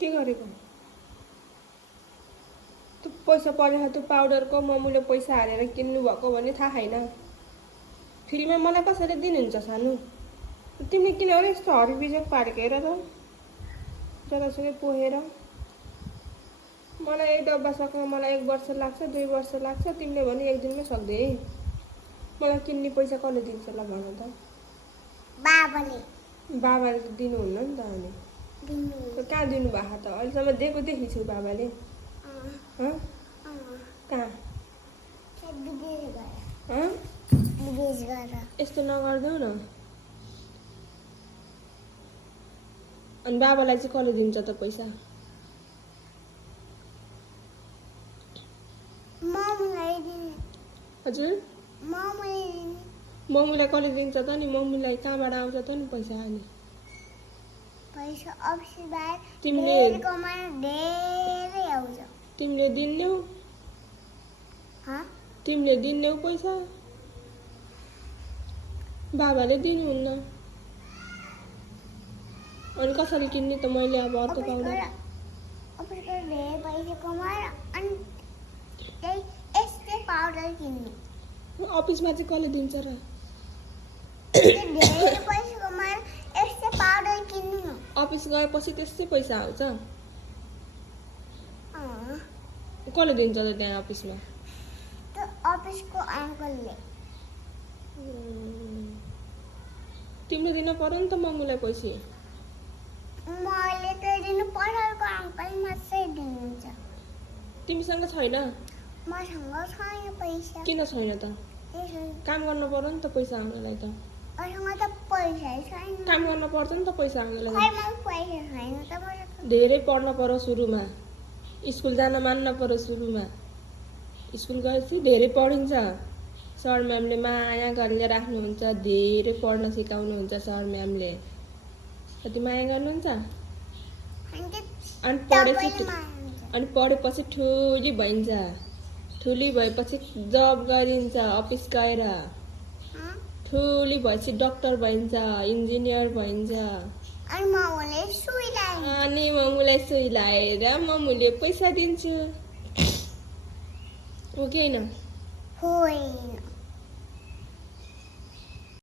के गरेको त्यो पैसा परेको त्यो पाउडरको मम्मीले पैसा हालेर किन्नु भएको भने थाहा छैन फ्रीमा मलाई कसैले दिनुहुन्छ सानो तिमीले किन हो यस्तो हरिबिजक पारेको हेर त जतासुकै पोहेर मलाई एक डब्बा सक्न मलाई 1 वर्ष लाग्छ 2 वर्ष लाग्छ तिमीले भने एक दिनमै सक्दै मलाई किन्ने पैसा कसले दिन्छ ल भन त बाबाले त दिनुहुन्न नि त अनि कहाँ दिनुभएको त अहिलेसम्म दिएको देखिछु बाबाले कहाँ यस्तो नगर्देऊ न अनि बाबालाई चाहिँ कसले दिन्छ त पैसा हजुर मम्मीलाई कसले दिन्छ त नि मम्मीलाई कहाँबाट आउँछ त नि पैसा अनि तिमीले दिन्यौ पैसा बाबाले दिनुहुन्न अनि कसरी किन्ने त मैले अब अर्को पाउडर अफिसमा चाहिँ कसले दिन्छ र अफिस गएपछि त्यस्तै पैसा आउँछ कसले दिन्छ त त्यहाँ अफिसमा तिमीले दिन पर्यो नि त मम्मीलाई पैसा तिमीसँग छैन किन छैन त काम गर्नु पर्यो नि त पैसा आउनलाई त काम गर्न पर्छ नि त पैसा आउनलाई धेरै पढ्न पर्यो सुरुमा स्कुल जान मान्न पर्यो सुरुमा स्कुल गएपछि धेरै पढिन्छ सर म्यामले माया गरेर राख्नुहुन्छ धेरै पढ्न सिकाउनुहुन्छ सर म्यामले कति माया गर्नुहुन्छ अनि पढेपछि ठुली भइन्छ ठुली भएपछि जब गरिन्छ अफिस गएर ठुली भएपछि डक्टर भइन्छ इन्जिनियर भइन्छ अनि मम्मीलाई सुई लाएर मम्मीले पैसा दिन्छु हो कि होइन